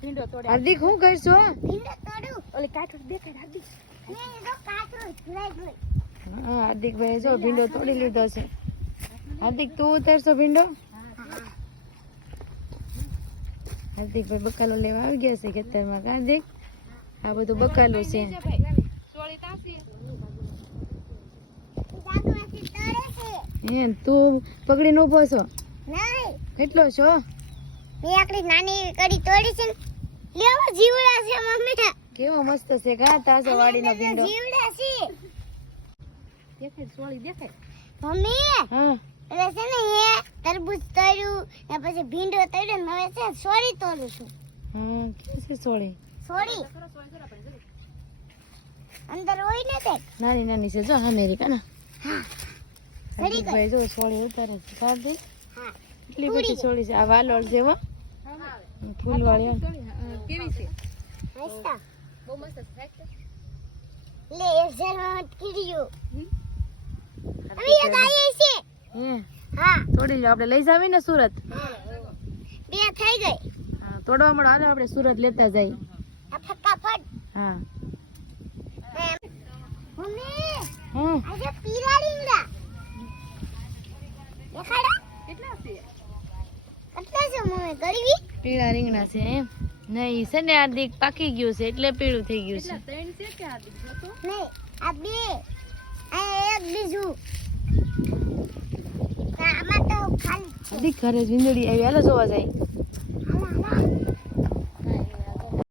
ભીંડો તોડે. હાર્દિક શું કરશો? ભીંડો તોડું. ઓલી કાઠું દેખાય હાર્દિક. તો કાચરો ઝુલાઈ હા હાર્દિકભાઈ જો ભીંડો તોડી લીધો છે. હાર્દિક તું ઉતારશો ભીંડો? હાર્દિકભાઈ બકાલો લેવા આવી ગયા છે ખેતરમાં. હાર્દિક? આ બધું બકાલું છે. તું પકડીને ઊભો છો? કેટલો છો? મેં આકડી નાની કડી તોડી છે ને લેવા જીવડા છે મમ્મી કેવો મસ્ત છે કા તાજો વાડીનો ભીંડો. જીવડા છે દેખાય સોળી દેખાય. મમ્મી હા. એટલે છે ને એ તરબૂચ તળ્યું ને પછી ભીંડો તળ્યો ને હવે છે સોળી તોડું છું. હા કેવું છે સોળી? સોરી અંદર હોય ને તે નાની નાની છે જો અમેરિકા ના હા. હાર્દિકભાઈ જો સોળી ઉતારે છે દે. હા. એટલી બધી સોળી છે આ વાલોળ જેવો. ફૂલવાળી વાળી કેવી છે? બહુ મસ્ત છે છે? લે કીધું અમે આઈએ છે. હા? તોડી લો આપણે લઈ જાવી ને સુરત? બે થઈ ગઈ. હા તોડવા મળો હાલો આપણે સુરત લેતા જઈએ. આ ફટાફટ હા. મમ્મી હા આજે પીરા રીંગડા દેખાડા. કેટલા છે? કેટલા છે મમ્મી? ગળવી પીળા રીંગણા છે એમ. નહીં છે ને હાર્દિક પાકી ગયું છે એટલે પીળું થઈ ગયું છે. ત્રણ છે કે હાર્દિક નહીં આ બે. આ એક બીજું. ના, આમાં તો ખાલી હાર્દિક ઘરે જીંદડી આવી. હાલો જોવા જાય.